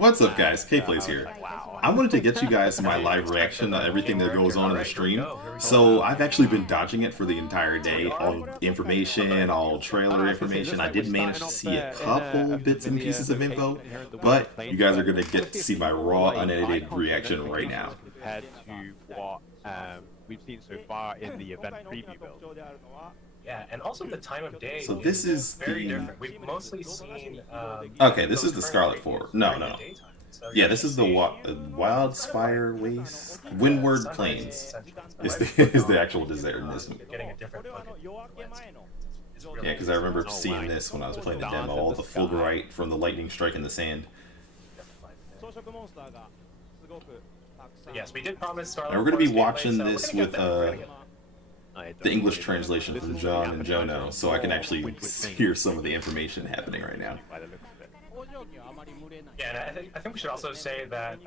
What's up, guys? KPlays here. I wanted to get you guys my live reaction on everything that goes on in the stream. So I've actually been dodging it for the entire day. All information, all trailer information. I did manage to see a couple bits and pieces of info, but you guys are going to get to see my raw, unedited reaction right now. Compared to what we've seen so far in the event preview build. Yeah, and also the time of day. So this is very the... different. We've mostly seen. Okay, this is the Scarlet 4. No. So Yeah, this is the Wildspire Waste. Windward Plains is the actual desert in this one. You're getting a different look at the landscape. It's really Yeah, because I remember seeing this when I was playing the demo, all the fulgurite from the lightning strike in the sand. Yes, we did promise Scarlet. And we're going to be 4's gameplay, watching so this we're with gonna get the English translation from John and Jono, so I can actually hear some of the information happening right now. Yeah, and I think we should also say that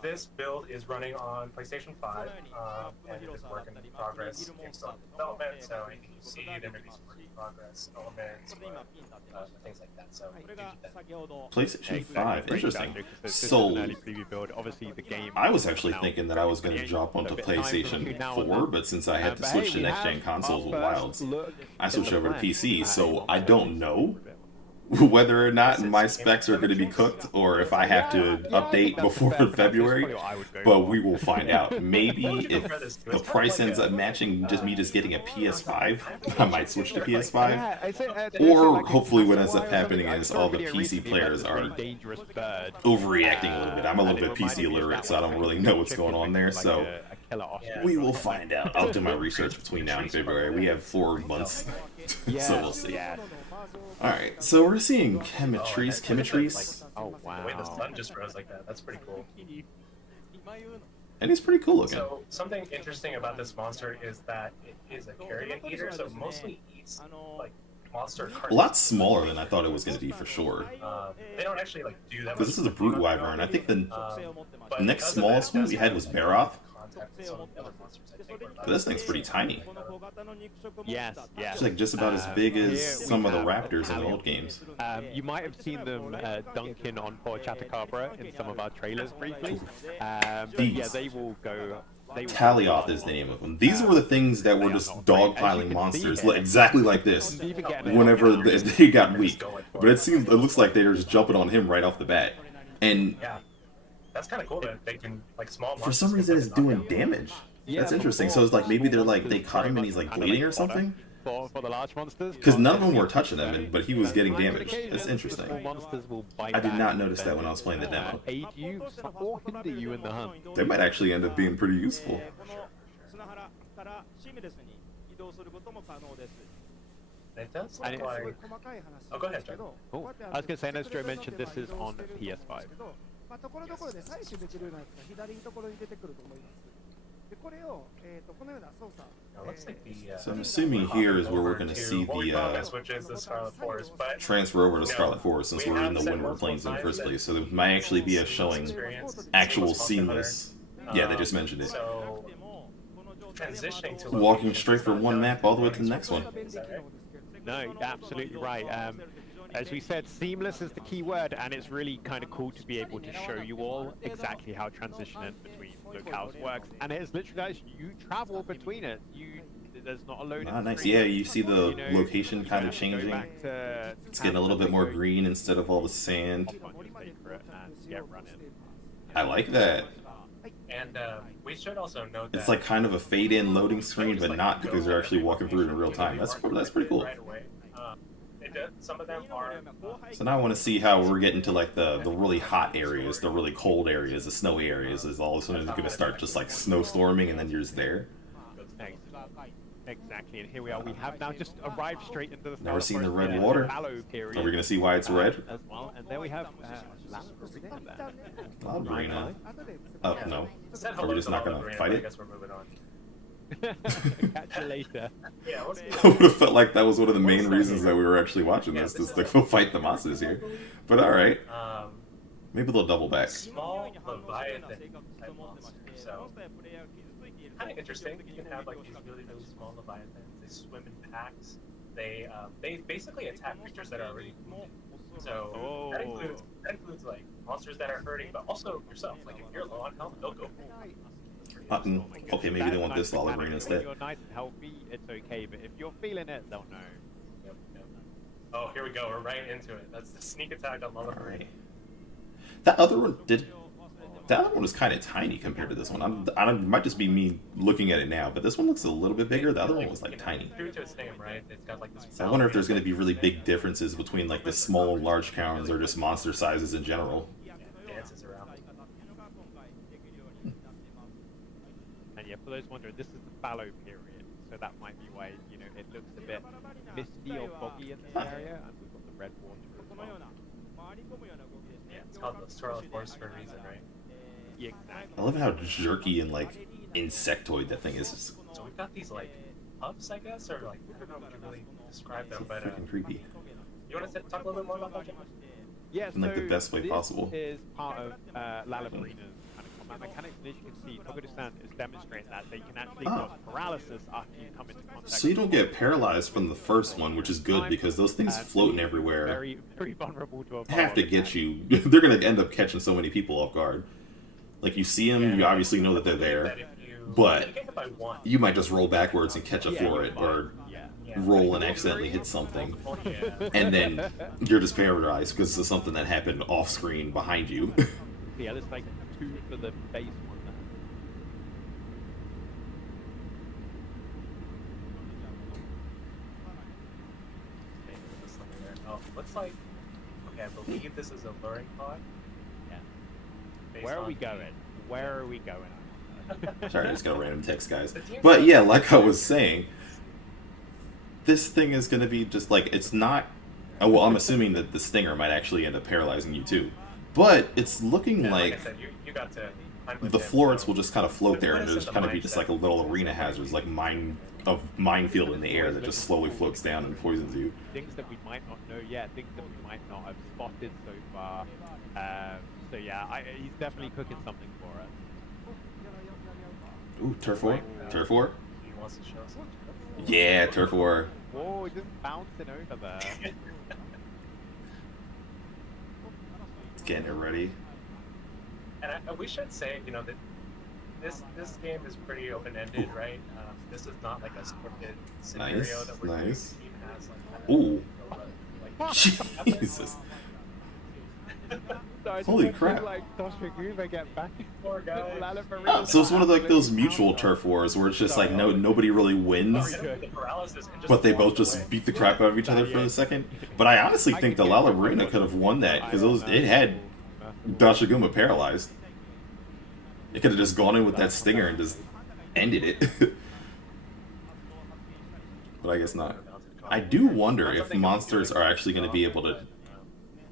this build is running on PlayStation 5, and it is work in progress. Game's still in development, so anything you see, there may be some work in progress elements, or things like that. So do keep that. PlayStation 5, interesting. So, I was actually thinking that I was going to jump onto PlayStation 4, but since I had to switch to next-gen consoles with Wilds, I switched over to PC, so I don't know whether or not my specs are going to be cooked or if I have to update before February, but we will find out. Maybe if the price ends up matching me just getting a PS5, I might switch to PS5. Or hopefully what ends up happening is all the PC players are overreacting a little bit. I'm a little bit PC illiterate, so I don't really know what's going on there, so we will find out. I'll do my research between now and February. We have 4 months, so we'll see. Alright, so we're seeing Chemitrice. Oh, wow. The way the sun just rose like that, that's pretty cool. And he's pretty cool looking. So, something interesting about this monster is that it is a carrion eater, so mostly eats, like, monster carcasses. A lot smaller than I thought it was going to be, for sure. They don't actually, like, do that. Because this is a brute wyvern. I think the next smallest one we had was Baroth. But this thing's pretty tiny. Yes. It's like just about as big as some of the raptors in the old games. You might have seen them dunking on poor Chatacabra in some of our trailers briefly. But yeah, they will go. Talioth is the name of them. These were the things that were just dogpiling monsters, exactly like this, whenever they got weak. But it looks like they're just jumping on him right off the bat. And that's kind of cool that they can, like, small monsters. For some reason, it's doing damage. That's interesting. So it's like maybe they caught him and he's like bleeding or something. For the large monsters, because none of them were touching him, but he was getting damaged. That's interesting. I did not notice that when I was playing the demo. Aid you or hinder you in the hunt. They might actually end up being pretty useful. It does look like... Oh, go ahead, Joe. Oh, I was going to say, as Joe mentioned, this is on PS5. So I'm assuming here is where we're going to see the transfer over to Scarlet 4 since we're in the Windward Plains in the first place. So there might actually be a showing actual seamless. Yeah, they just mentioned it. Walking straight from one map all the way to the next one. No, absolutely right. As we said, seamless is the key word, and it's really kind of cool to be able to show you all exactly how transitioning between locales works. And it is literally, guys, you travel between it. There's not a load. Ah, nice. Yeah, you see the location kind of changing. It's getting a little bit more green instead of all the sand. I like that. And we should also note that it's like kind of a fade-in loading screen, but not because they're actually walking through it in real time. That's pretty cool. Some of them are. So now I want to see how we're getting to like the really hot areas, the really cold areas, the snowy areas. Is all of a sudden going to start just like snowstorming, and then you're just there. Exactly, and here we are. We have now just arrived straight into the. Never seen the red water. Are we going to see why it's red? As well, and there we have Labrina. Oh no. Are we just not going to fight it? I guess we're moving on. Catch you later. Yeah, I would have felt like that was one of the main reasons that we were actually watching this, just to go fight the monsters here. But alright. Maybe they'll double back. Small Leviathan type monster. So, kind of interesting. You can have like these really small Leviathans. They swim in packs. They basically attack creatures that are already moving. So that includes like monsters that are hurting, but also yourself. Like if you're low on health, they'll go for you. Okay, maybe they want this Lala Arena instead. If you're nice and healthy, it's okay, but if you're feeling it, they'll know. Yep. Oh, here we go. We're right into it. That's the sneak attack on Lala Arena. That other one was kind of tiny compared to this one. It might just be me looking at it now, but this one looks a little bit bigger. The other one was like tiny. True to its name, right? It's got like this. So I wonder if there's going to be really big differences between like the small and large cannons or just monster sizes in general. Dances around. And yeah, for those wondering, this is the fallow period, so that might be why it looks a bit misty or foggy in this area, and we've got the red water as well. Yeah, it's called the Scarlet Forest for a reason, right? Yeah, exactly. I love how jerky and like insectoid that thing is. So we've got these like puffs, I guess, or like I don't know if we can really describe them, but Freaking creepy. you want to talk a little bit more about that, Jim? Yeah, In like the best way this possible. is part of Lala Marina's kind of combat mechanics, and as you can see, Togoto-san is demonstrating that they can actually cause paralysis after you come into contact. So you don't get paralyzed from the first one, which is good because those things floating everywhere Very, very vulnerable to a have to get you. They're going to end up catching so many people off guard. Like you see them, you obviously know that they're there, but you might just roll backwards and catch a floret or roll and accidentally hit something, and then you're just paralyzed because of something that happened off screen behind you. Yeah, there's like 2 for the base one there. Oh, looks like. Okay, I believe this is a luring pod. Yeah. Where are we going? Where are we going? Sorry, I just got a random text, guys. But yeah, like I was saying, this thing is going to be just like, it's not... Oh, well, I'm assuming that the stinger might actually end up paralyzing you too. But it's looking like I said, you got to the florets will just kind of float there and just kind of be just like a little arena hazards, like minefield in the air that just slowly floats down and poisons you. Things that we might not know yet, things that we might not have spotted so far. So yeah, he's definitely cooking something for us. Ooh, Turf War? Turf War? He wants to show something. Yeah, Turf War. Whoa, just bouncing over there. Getting it ready. And we should say, that this game is pretty open-ended, right? This is not like a scripted scenario that we're doing. Nice. The team has Ooh. like Jesus. So Holy crap. Like, get back. Poor guy. Oh, so it's one of like those mutual turf wars where it's just like nobody really wins, but they both just beat the crap out of each other for a second. But I honestly think the Lala Marina could have won that because it had Dashiguma paralyzed. It could have just gone in with that stinger and just ended it. But I guess not. I do wonder if monsters are actually going to be able to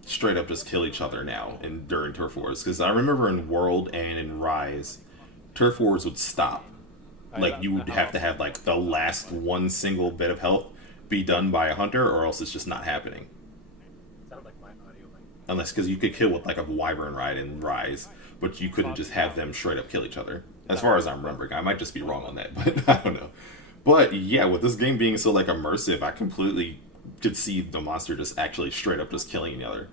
straight up just kill each other now during turf wars, because I remember in World and in Rise, turf wars would stop. Like you would have to have like the last one single bit of health be done by a hunter, or else it's just not happening. Sounds like my audio. Unless, because you could kill with like a wyvern ride in Rise, but you couldn't just have them straight up kill each other. As far as I'm remembering, I might just be wrong on that, but I don't know. But yeah, with this game being so like immersive, I completely could see the monster just actually straight up just killing each other.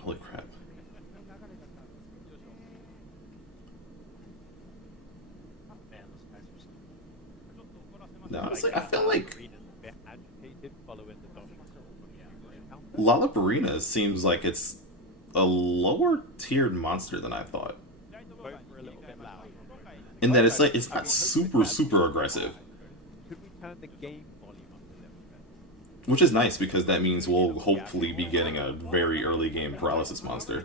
Holy crap. No, honestly, I feel like Lala Marina seems like it's a lower tiered monster than I thought. In that it's not super aggressive. Which is nice, because that means we'll hopefully be getting a very early game paralysis monster.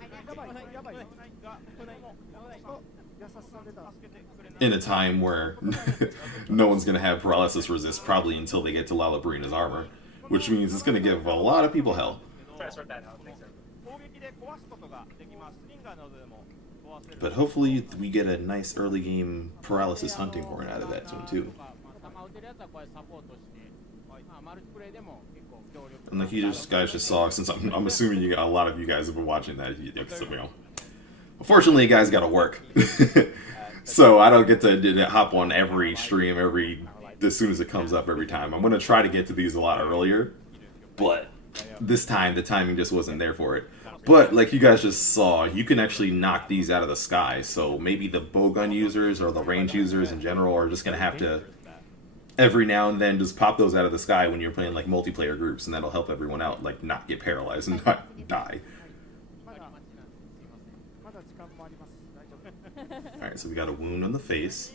In a time where no one's going to have paralysis resist probably until they get to Lala Marina's armor. Which means it's going to give a lot of people hell. But hopefully we get a nice early game paralysis hunting horn out of that one too. And like you guys just saw, since I'm assuming a lot of you guys have been watching that, unfortunately you guys gotta work. So I don't get to hop on every stream as soon as it comes up every time. I'm gonna try to get to these a lot earlier, but this time the timing just wasn't there for it. But like you guys just saw, you can actually knock these out of the sky. So maybe the bowgun users or the range users in general are just gonna have to every now and then just pop those out of the sky when you're playing like multiplayer groups, and that'll help everyone out, like not get paralyzed and not die. Alright, so we got a wound on the face.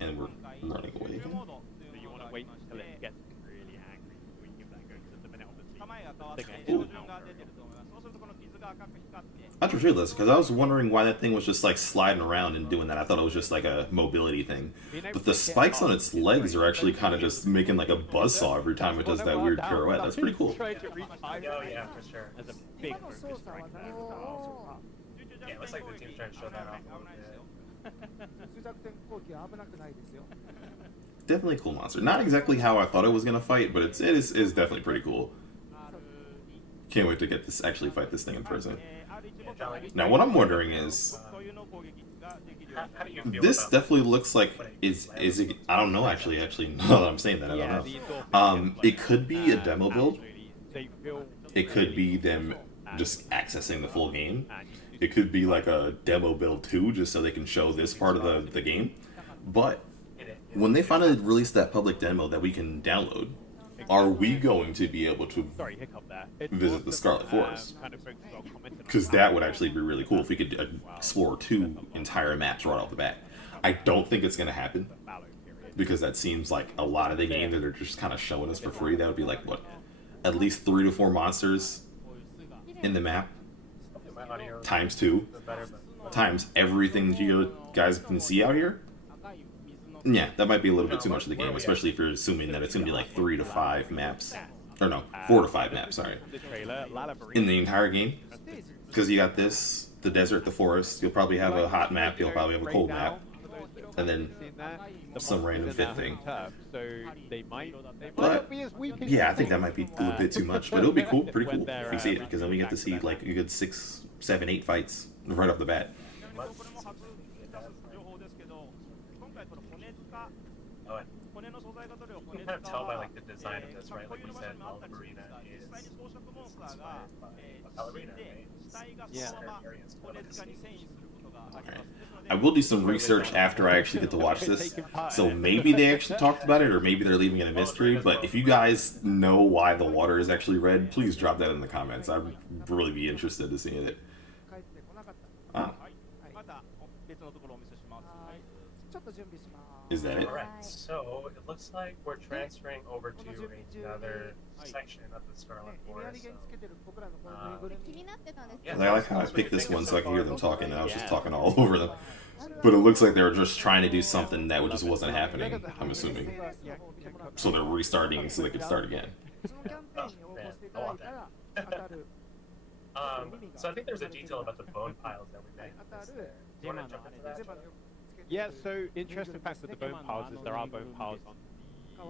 And we're running away again. So you want to wait until it gets really angry before you give that go, because the minute obviously I just realized, because I was wondering why that thing was just like sliding around and doing that. I thought it was just like a mobility thing. But the spikes on its legs are actually kind of just making like a buzzsaw every time it does that weird pirouette. That's pretty cool. Oh yeah, for sure. As a big focus right there. Yeah, it looks like the team's trying to show that off a little bit. Definitely a cool monster. Not exactly how I thought it was gonna fight, but it is definitely pretty cool. Can't wait to get this actually fight this thing in person. Now what I'm wondering is, this definitely looks like is it? I don't know actually. Now that I'm saying that, I don't know. It could be a demo build. It could be them just accessing the full game. It could be like a demo build too, just so they can show this part of the game. But when they finally release that public demo that we can download, are we going to be able to visit the Scarlet Forest? Because that would actually be really cool if we could explore 2 entire maps right off the bat. I don't think it's going to happen, because that seems like a lot of the game that are just kind of showing us for free. That would be like, what, at least 3 to 4 monsters in the map, times 2, times everything you guys can see out here. Yeah, that might be a little bit too much of the game, especially if you're assuming that it's going to be like 3 to 5 maps. Or no, 4 to 5 maps, sorry. In the entire game. Because you got this, the desert, the forest, you'll probably have a hot map, you'll probably have a cold map. And then some random fit thing. But, yeah, I think that might be a little bit too much. But it'll be cool, pretty cool, if you see it. Because then we get to see like a good 6, 7, 8 fights right off the bat. You can kind of tell by like the design of this, right? Like we said, all the marina is inspired by a ballerina, right? Yeah. Okay. I will do some research after I actually get to watch this, so maybe they actually talked about it, or maybe they're leaving it a mystery. But if you guys know why the water is actually red, please drop that in the comments. I'd really be interested to see it. Ah. Is that it? Alright, so it looks like we're transferring over to another section of the Scarlet Forest. So, I like how I picked this one so I could hear them talking, and I was just talking all over them. But it looks like they were just trying to do something that just wasn't happening, I'm assuming. So they're restarting so they could start again. Oh, man, I want that. So I think there's a detail about the bone piles that we made. Do you want to jump into that? Yeah, so interesting fact with the bone piles is there are bone piles on the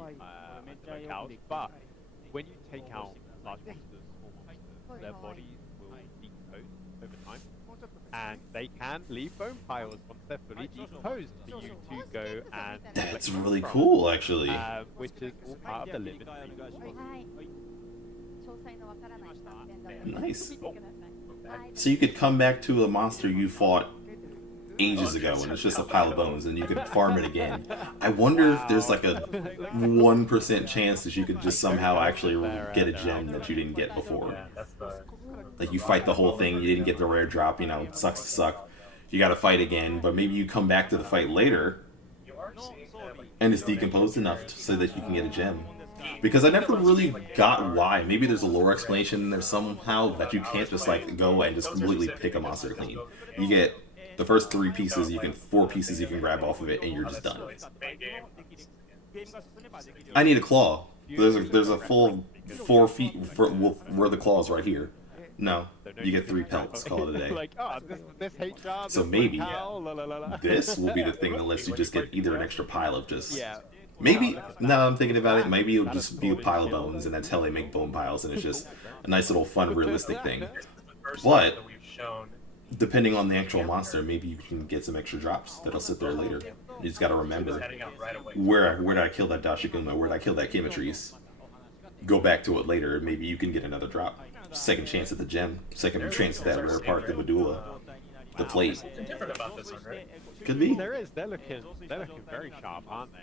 locales, but when you take out large monsters, their bodies will decompose over time, and they can leave bone piles once they're fully decomposed for you to go and That's really cool, actually. Which is all part of the living Nice. So you could come back to a monster you fought ages ago, and it's just a pile of bones, and you can farm it again. I wonder if there's like a 1% chance that you could just somehow actually get a gem that you didn't get before. Like you fight the whole thing, you didn't get the rare drop, you know, it sucks to suck. You gotta fight again, but maybe you come back to the fight later, and it's decomposed enough so that you can get a gem. Because I never really got why. Maybe there's a lore explanation in there somehow that you can't just like go and just completely pick a monster clean. You get the first 3 pieces, 4 pieces you can grab off of it, and you're just done. I need a claw. There's a full 4 feet where the claw's right here. No, you get 3 pelts. Call it a day. So maybe this will be the thing that lets you just get either an extra pile of just. Maybe, now that I'm thinking about it, maybe it'll just be a pile of bones, and that's how they make bone piles, and it's just a nice little fun, realistic thing. But depending on the actual monster, maybe you can get some extra drops that'll sit there later. You just gotta remember heading out right away. where did I kill that Dashikuma? Where did I kill that Kimatrice? Go back to it later, and maybe you can get another drop. Second chance at the gem. Second chance at that rare part, the Medulla. The plate. Something different about this one, right? Could be. There is. They're looking very sharp, aren't they?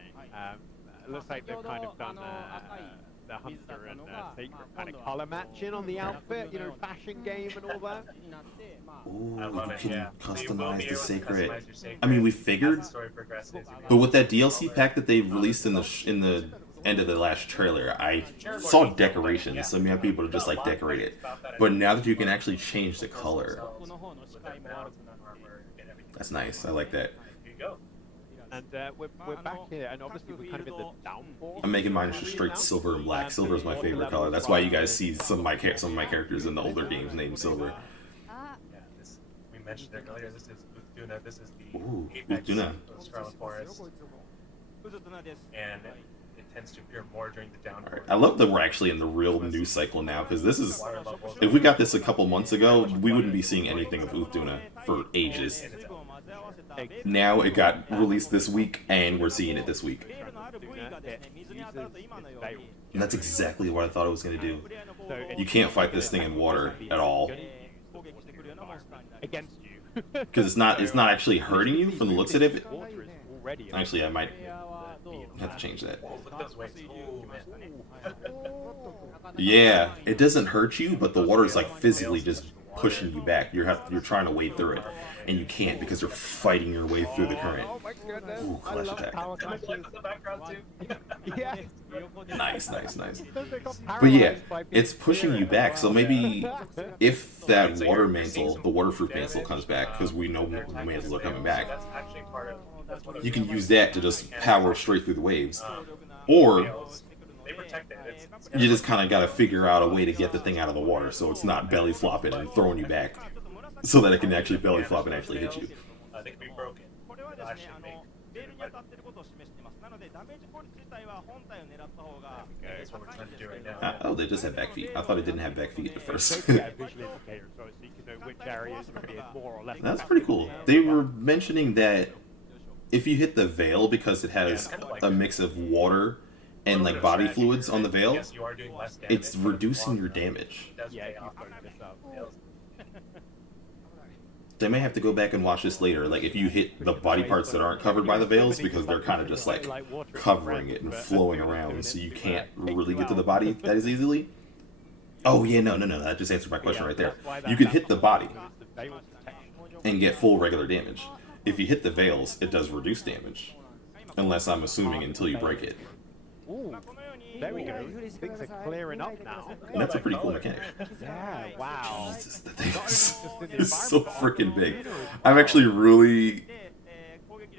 It looks like they've kind of done the hunter and sacred kind of color matching on the outfit, you know, fashion game and all that. Ooh, I love you it, can yeah. So you will customize be the able to sacred. customize your sacred I mean, we as the figured, story progresses. but with that DLC pack that they released in the end of the last trailer, I saw decorations. So many people to just like decorate it. But now that you can actually change the color, that's nice. I like that. Here you go. And we're back here, and obviously we're kind of in the downfall. I'm making mine just straight silver and black. Silver is my favorite color. That's why you guys see some of my characters in the older games named Silver. Yeah, this, we mentioned it earlier. This is Uthuna. This is the Ooh, apex Uthuna. of the Scarlet Forest, and it tends to appear more during the downpour. Alright, I love that we're actually in the real news cycle now, because this is, if we got this a couple months ago, we wouldn't be seeing anything of Uthuna for ages. Now it got released this week, and we're seeing it this week. And that's exactly what I thought it was going to do. You can't fight this thing in water at all. Against you. Because it's not actually hurting you from the looks of it. Actually, I might have to change that. Yeah, it doesn't hurt you, but the water's like physically just pushing you back. You're trying to wade through it, and you can't because you're fighting your way through the current. Ooh, clash attack. Nice. But yeah, it's pushing you back. So maybe if that water mantle, the waterproof mantle comes back, because we know mantles are coming back, you can use that to just power straight through the waves. Or you just kind of got to figure out a way to get the thing out of the water so it's not belly flopping and throwing you back, so that it can actually belly flop and actually hit you. They can be broken. That's what we're trying to do right now. Oh, they just have back feet. I thought it didn't have back feet at first. That's pretty cool. They were mentioning that if you hit the veil, because it has a mix of water and like body fluids on the veil, it's reducing your damage. They may have to go back and watch this later, like if you hit the body parts that aren't covered by the veils, because they're kind of just like covering it and flowing around, so you can't really get to the body that as easily. Oh yeah, no, that just answered my question right there. You can hit the body and get full regular damage. If you hit the veils, it does reduce damage, unless I'm assuming until you break it. Ooh, there we go. Things are clearing up now. And that's a pretty cool mechanic. Yeah, wow. Jesus, the thing is so freaking big. I'm actually really,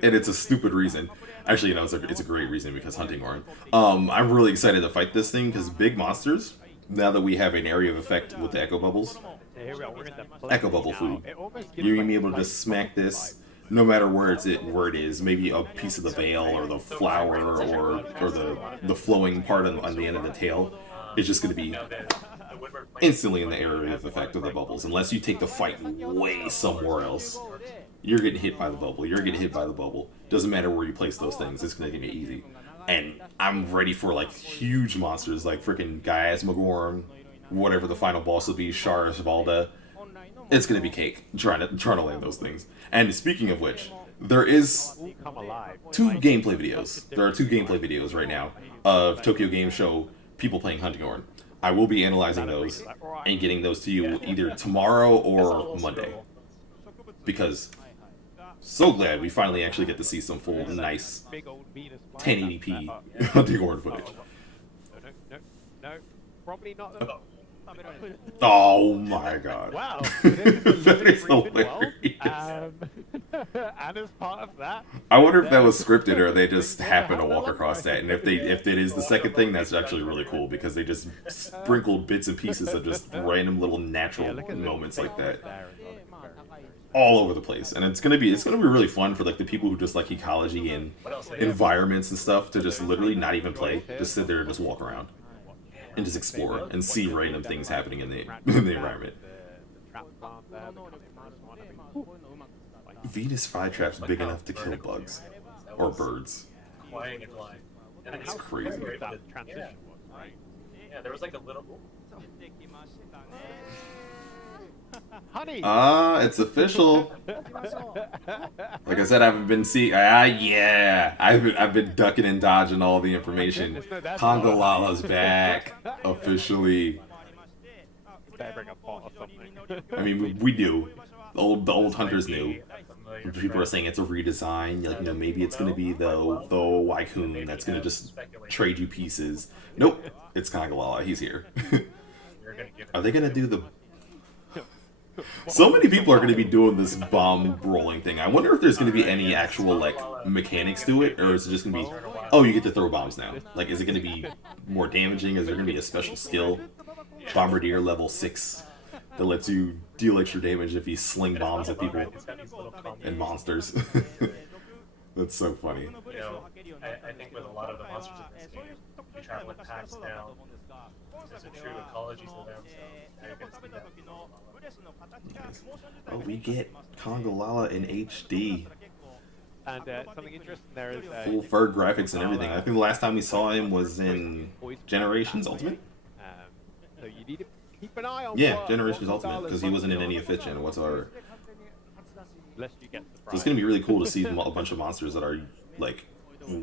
and it's a stupid reason. Actually, you know, it's a great reason, because hunting horn. I'm really excited to fight this thing, because big monsters, now that we have an area of effect with the echo bubbles, echo bubble food, you're going to be able to just smack this no matter where it is, maybe a piece of the veil or the flower or the flowing part on the end of the tail. It's just going to be instantly in the area of effect of the bubbles, unless you take the fight way somewhere else. You're getting hit by the bubble. Doesn't matter where you place those things, it's going to get easy. And I'm ready for like huge monsters like freaking Gaiasmagorn, whatever the final boss will be, Shar Valda. It's gonna be cake trying to land those things. And speaking of which, there is two gameplay videos. There are two gameplay videos right now of Tokyo Game Show people playing Hunting Horn. I will be analyzing those and getting those to you either tomorrow or Monday, because so glad we finally actually get to see some full nice 1080p Hunting Horn footage. No, probably not. Oh my god. Wow. That is hilarious. And as part of that, I wonder if that was scripted or they just happened to walk across that. And if it is the second thing, that's actually really cool, because they just sprinkled bits and pieces of just random little natural moments like that all over the place. And it's gonna be really fun for like the people who just like ecology and environments and stuff to just literally not even play, just sit there and just walk around and just explore and see random things happening in the environment. Venus flytrap's big enough to kill bugs. or birds. Flying and flying. And It's crazy. That transition was, right? Yeah, there was like a little. Honey! It's official. Like I said, I haven't been seeing. Yeah, I've been ducking and dodging all the information. Conga Lala's back officially. Better bring a pot or something. I mean, we knew. The old hunters knew. People are saying it's a redesign. Like, maybe it's gonna be the Waikun that's gonna just trade you pieces. Nope, it's Conga Lala. He's here. Are they gonna do the? So many people are going to be doing this bomb rolling thing. I wonder if there's going to be any actual, like, mechanics to it, or is it just going to be, oh, you get to throw bombs now? Like, is it going to be more damaging? Is there going to be a special skill, Bombardier level 6, that lets you deal extra damage if you sling bombs at people and monsters? That's so funny. You know, I think with a lot of the monsters in this game, you travel in packs now. There's a true ecology to them, so you're going to see that. Oh, we get Conga Lala in HD. And something interesting there is Full fur graphics and everything. I think the last time we saw him was in Generations Ultimate. So you need to keep an eye on Generations Ultimate, because he wasn't in any of 5th Gen whatsoever. Lest you get So it's going to be really cool to see a bunch of monsters that are, like,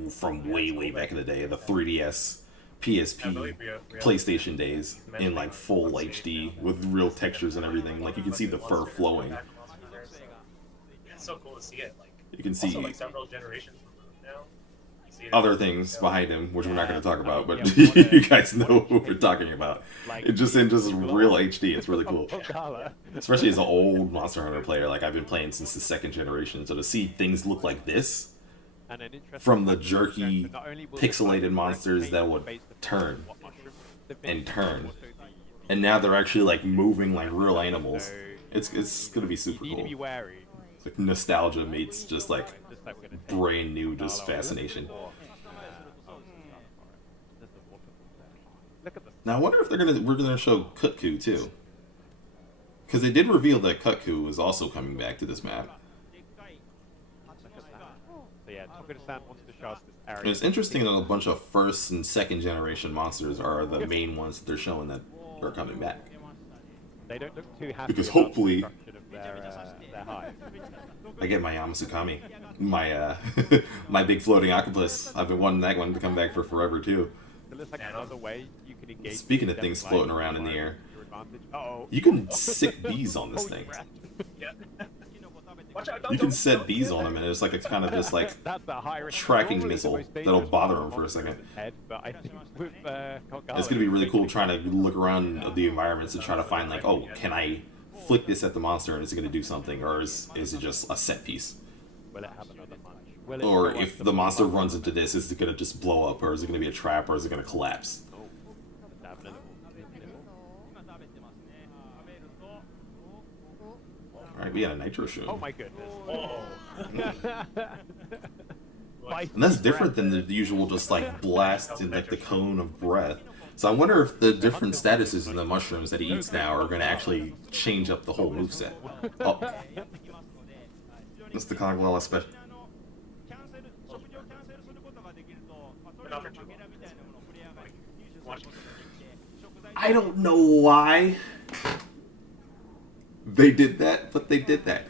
from way back in the day. The 3DS, PSP, PlayStation days in, like, full HD with real textures and everything. Like, you can see the fur flowing. It's so cool to see it. Like, You can see also, like, several generations removed now. You see it other things behind him, which we're not going to talk about, but you guys know what we're talking about. It's just in just real HD. It's really cool. Especially as an old Monster Hunter player, like I've been playing since the 2nd generation, so to see things look like this from the jerky, pixelated monsters that would turn and turn, and now they're actually like moving like real animals. It's going to be super cool. Like nostalgia meets just like brand new, just fascination. Now I wonder if we're gonna show Kutku too, because they did reveal that Kutku is also coming back to this map. And it's interesting that a bunch of 1st and 2nd generation monsters are the main ones that they're showing that are coming back. They don't look too happy because hopefully their hive. I get my Yamasukami, my my big floating octopus. I've been wanting that one to come back for forever too. Like another way you can engage. Speaking of things floating around in the air, you can sick bees on this thing. You can set bees on them, and it's like a kind of just like tracking missile that'll bother them for a second. It's gonna be really cool trying to look around the environments and try to find like, oh, can I flick this at the monster and is it gonna do something, or is it just a set piece? Or if the monster runs into this, is it gonna just blow up, or is it gonna be a trap, or is it gonna collapse? Alright, we got a Nitro Shroom. Oh my goodness. And that's different than the usual just like blast in like the cone of breath. So I wonder if the different statuses in the mushrooms that he eats now are going to actually change up the whole moveset. Oh. That's the Conga Lala special. I don't know why they did that, but they did that.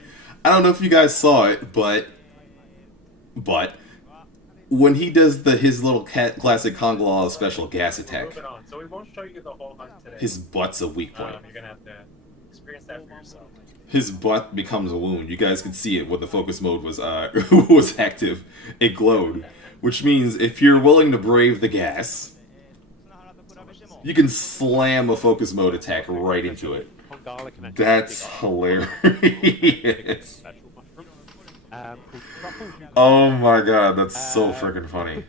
I don't know if you guys saw it, but when he does his little classic Conga Lala special gas attack, so we won't show you the whole hunt today. His butt's a weak point. You're gonna have to experience that for yourself. His butt becomes a wound. You guys could see it when the focus mode was was active. It glowed, which means if you're willing to brave the gas, you can slam a focus mode attack right into it. That's hilarious. Oh my god, that's so freaking funny.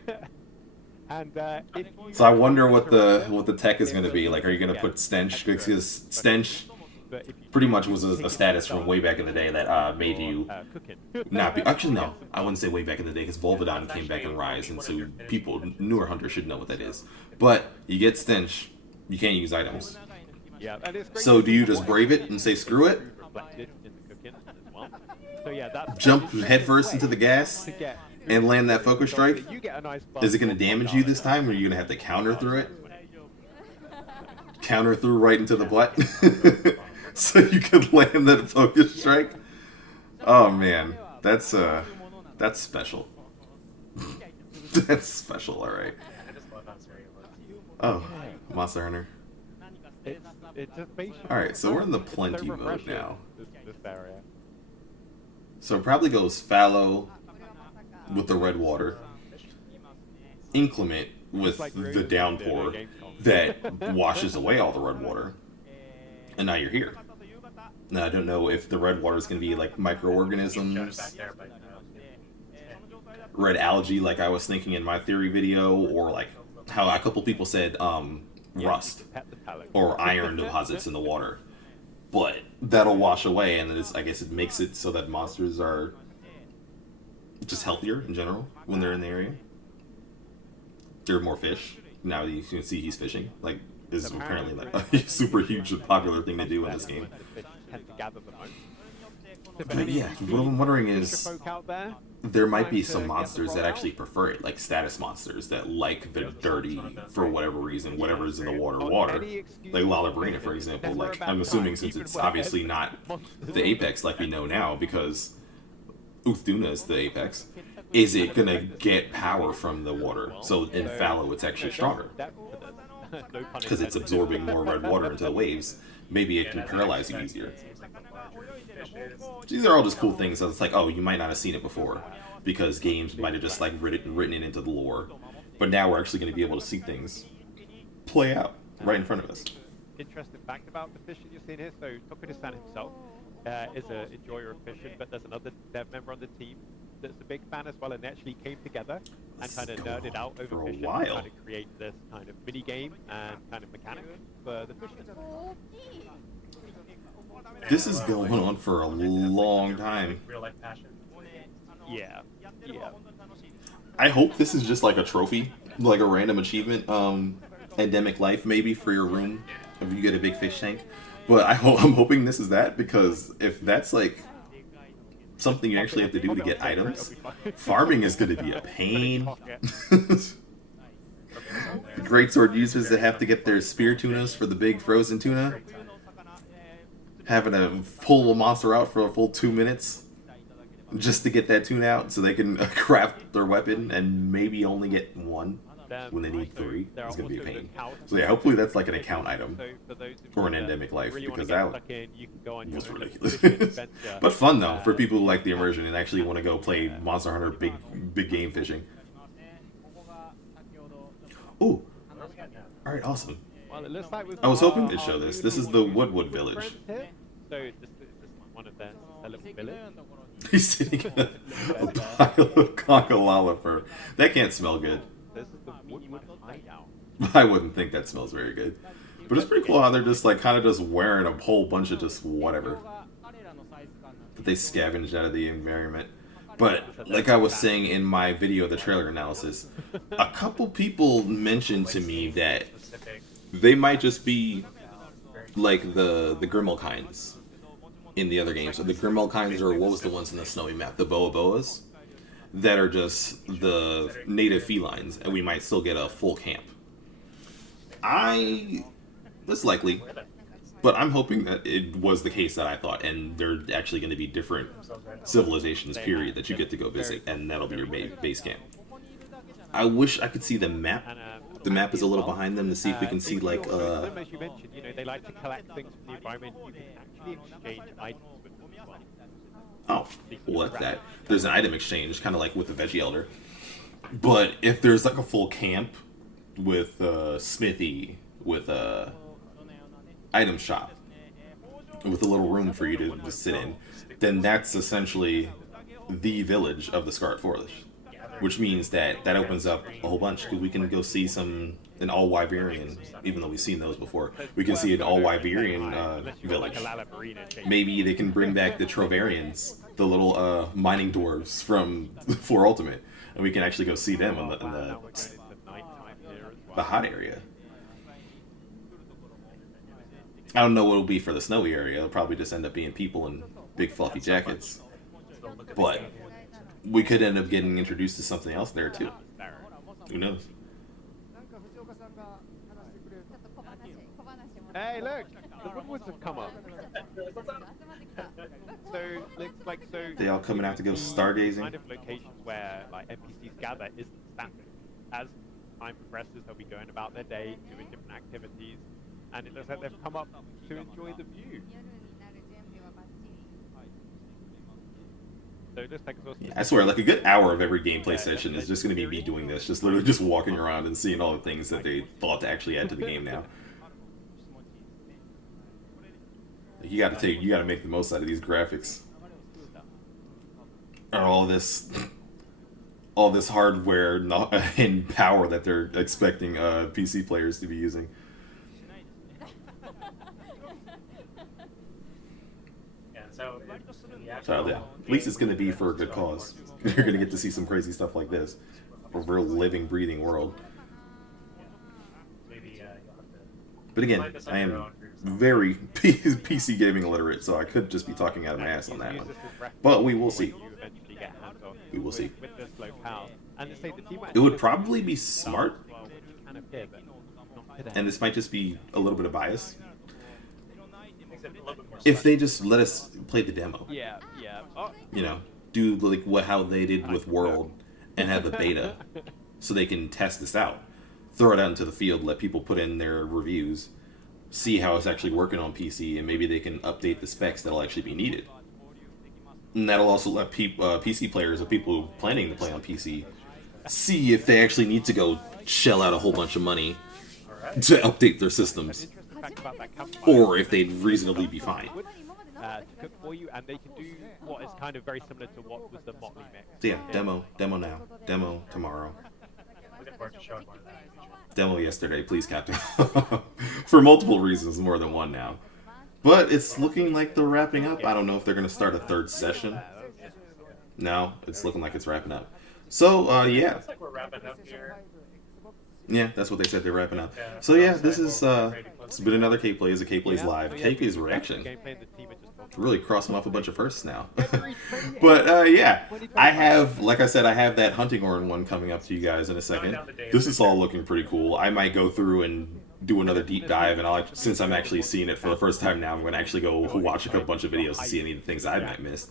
So I wonder what the tech is going to be. Like, are you going to put Stench? Because Stench pretty much was a status from way back in the day that made you not be... Actually, no. I wouldn't say way back in the day, because Volvidon came back in Rise, and so people, newer hunters should know what that is. But you get Stench, you can't use items. So do you just brave it and say screw it? Jump headfirst into the gas and land that focus strike? You get a nice Is it going to damage you this time, or are you going to have to counter through it? Counter through right into the butt? So you could land that focus strike? Oh man, that's special. That's special, alright. Oh, Monster Hunter. Alright, so we're in the plenty mode now. So it probably goes fallow with the red water, inclement with the downpour that washes away all the red water, and now you're here. Now I don't know if the red water is going to be like microorganisms, red algae like I was thinking in my theory video, or like how a couple people said rust or iron deposits in the water. But that'll wash away, and I guess it makes it so that monsters are just healthier in general when they're in the area. There are more fish. Now you can see he's fishing. Like, this is apparently like a super huge and popular thing to do in this game. But yeah, what I'm wondering is, there might be some monsters that actually prefer it, like status monsters that like the dirty, for whatever reason, whatever's in the water. Like Lalabrina, for example. Like, I'm assuming since it's obviously not the apex like we know now, because Uthuna is the apex, is it gonna get power from the water? So in fallow, it's actually stronger. Because it's absorbing more red water into the waves. Maybe it can paralyze you easier. These are all just cool things. So it's like, oh, you might not have seen it before, because games might have just like written it into the lore. But now we're actually going to be able to see things play out right in front of us. Interesting fact about the fishing you're seeing here. So Tokuda-san himself is a enjoyer of fishing, but there's another dev member on the team that's a big fan as well, and they actually came together and kind of nerded out over fishing, and kind of create this kind of mini game and kind of mechanic for the fishing. This is going on for a long time. Yeah. I hope this is just like a trophy, like a random achievement, endemic life maybe for your room if you get a big fish tank. But I'm hoping this is that, because if that's like something you actually have to do to get items, farming is going to be a pain. Greatsword users that have to get their spear tunas for the big frozen tuna, having to pull a monster out for a full 2 minutes just to get that tuna out so they can craft their weapon and maybe only get one when they need 3. It's going to be a pain. So yeah, hopefully that's like an account item or an endemic life, because that was ridiculous. But fun though, for people who like the immersion and actually want to go play Monster Hunter big game fishing. Ooh. Alright, awesome. I was hoping to show this. This is the Windward village. He's sitting in a pile of conkalala fur. That can't smell good. I wouldn't think that smells very good. But it's pretty cool how they're just like kind of just wearing a whole bunch of just whatever that they scavenged out of the environment. But like I was saying in my video, the trailer analysis, a couple people mentioned to me that they might just be like the Grimalkines in the other games. So the Grimalkines are, what was the ones in the snowy map? The Boa Boas, that are just the native felines, and we might still get a full camp. That's likely, but I'm hoping that it was the case that I thought, and they're actually going to be different civilizations, period, that you get to go visit, and that'll be your base camp. I wish I could see the map. The map is a little behind them, to see if we can see like as you mentioned, they like to collect things from the environment. You can actually exchange items with them as well. Oh, well, that's that. There's an item exchange, kind of like with the Veggie Elder. But if there's like a full camp with a smithy, with a item shop, with a little room for you to sit in, then that's essentially the village of the Scarlet Forest. Which means that opens up a whole bunch, because we can go see an all-Wyverian, even though we've seen those before. We can see an all-Wyverian village. Maybe they can bring back the Trovarians, the little mining dwarves from 4 Ultimate, and we can actually go see them in the hot area. I don't know what it'll be for the snowy area. It'll probably just end up being people in big fluffy jackets. But we could end up getting introduced to something else there too. Who knows? Hey, look! The Windwards have come up. So, looks like they all coming out to go stargazing. Kind of locations where like NPCs gather isn't static. As time progresses, they'll be going about their day, doing different activities, and it looks like they've come up to enjoy the view. So it looks like it's also I swear, like a good hour of every gameplay session is just going to be me doing this, just literally just walking around and seeing all the things that they thought to actually add to the game now. You gotta make the most out of these graphics. Or all this hardware and power that they're expecting PC players to be using. So yeah, at least it's gonna be for a good cause. You're gonna get to see some crazy stuff like this. A real living, breathing world. But again, I am very PC gaming illiterate, so I could just be talking out of my ass on that one. But we will see. We will see. It would probably be smart, and this might just be a little bit of bias, if they just let us play the demo. You know, do like how they did with World and have the beta, so they can test this out, throw it out into the field, let people put in their reviews, see how it's actually working on PC, and maybe they can update the specs that'll actually be needed. And that'll also let PC players or people planning to play on PC see if they actually need to go shell out a whole bunch of money to update their systems, or if they'd reasonably be fine. To cook for you, and they can do what is kind of very similar to what was the Motley mix. So yeah, demo now, demo tomorrow. Looking forward to showing more of that. Demo yesterday, please, Captain. For multiple reasons, more than one now. But it's looking like they're wrapping up. I don't know if they're going to start a third session. No, it's looking like it's wrapping up. So, yeah. Looks like we're wrapping up here. Yeah, that's what they said, they're wrapping up. So yeah, this is, it's been another KPlays, a KPlays Live. KPlays Reaction. Really crossing off a bunch of firsts now. But, yeah, I have, like I said, I have that Hunting Horn one coming up to you guys in a second. This is all looking pretty cool. I might go through and do another deep dive, and since I'm actually seeing it for the first time now, I'm going to actually go watch a bunch of videos to see any of the things I might miss.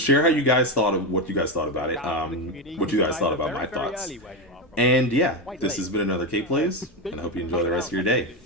Share how you guys thought of what you guys thought about it, what you guys thought about my thoughts. And yeah, this has been another KPlays, and I hope you enjoy the rest of your day.